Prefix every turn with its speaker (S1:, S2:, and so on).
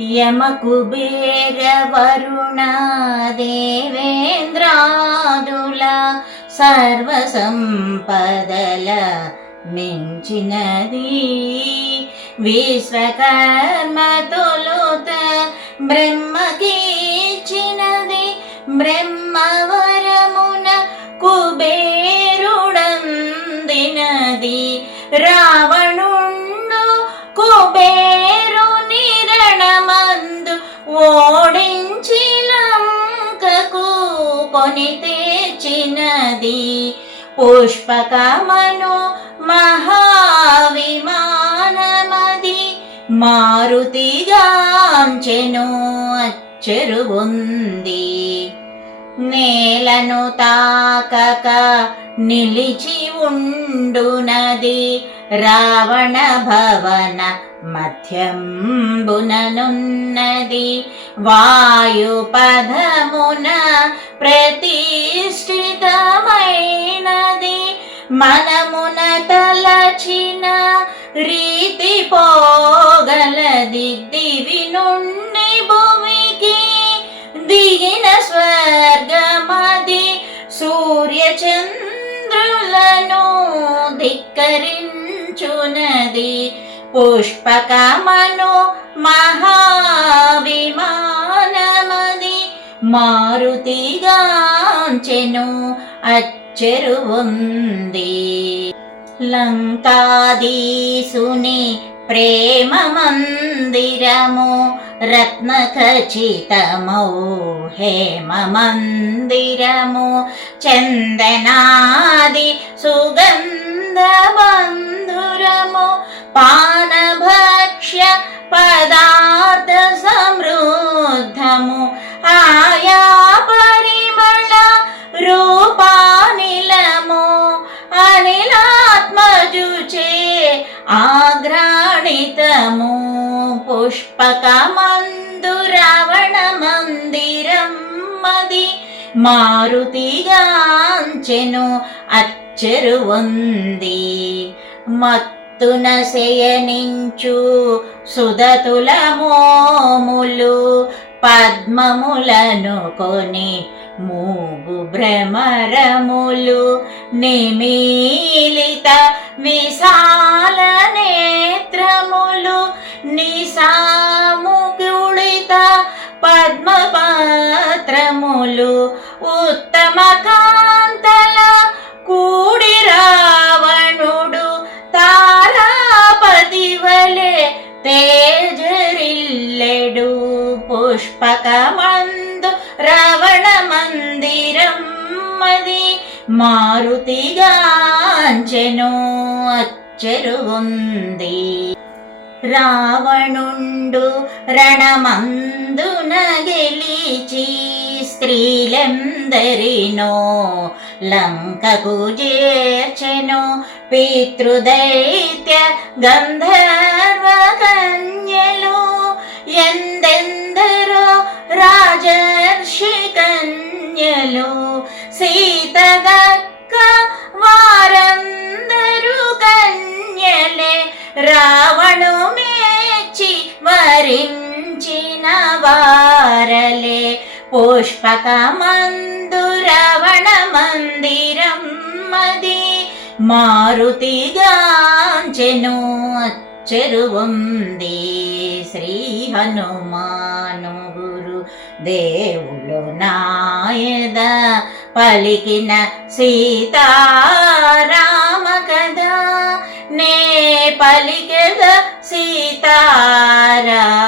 S1: యమకుబేర వరుణ దేవేంద్రాదుల సర్వ సంపదల మించినది. విశ్వకర్మ తొలుత బ్రహ్మకీచినది బ్రహ్మవరమున కుబేరుడందినది. రా కొని తెచ్చినది పుష్పకమను మహావిమానమది మారుతిగాంచెను అచ్చరు ఉంది నేలను తాకక నిలిచి ఉండునది రావణ భవన మధ్యంబుననున్నది వాయుపదమున ప్రతిష్ఠితమైనది మనమున తలచిన రీతి పోగలది దివి నుండి భూమికి దిగిన స్వర్గమది సూర్యచంద్రులను ధిక్కరించునది పుష్పకమను మహావిమా మారుతిగాంచెను అచ్చెరు ఉంది. లంకాదీసుని ప్రేమ మందిరము రత్న ఖచితమౌ హేమ మందిరము చందనాది సుగంధ బంధురము పా అనిలాత్మజుచే ఆగ్రాణితము పుష్పకమందు రావణ మందిరం మది మారుతిగాంచెను అచ్చరు ఉంది మత్తున శయనించు సుదతుల మోములు పద్మములను కొని మూగు భ్రమరములు నిమీలిత విశాల నేత్రములు నిసాముకుళిత పద్మపాత్రములు ఉత్తమ కాంతల మారుతిగాంచెను అచ్చరు ఉంది రావణుండు రణమందున గెలిచి స్త్రీలెందరినో లంకకు చేర్చెను పితృదైత్య గంధర్వ కన్యలు వారలే. పుష్పకమందు రవణ మందిరం మది. మారుతిగాంచెను చెరువుంది శ్రీ హనుమాను గురు దేవుడు నాయద పలికిన సీతారామ కదా నే పలికద సీతారా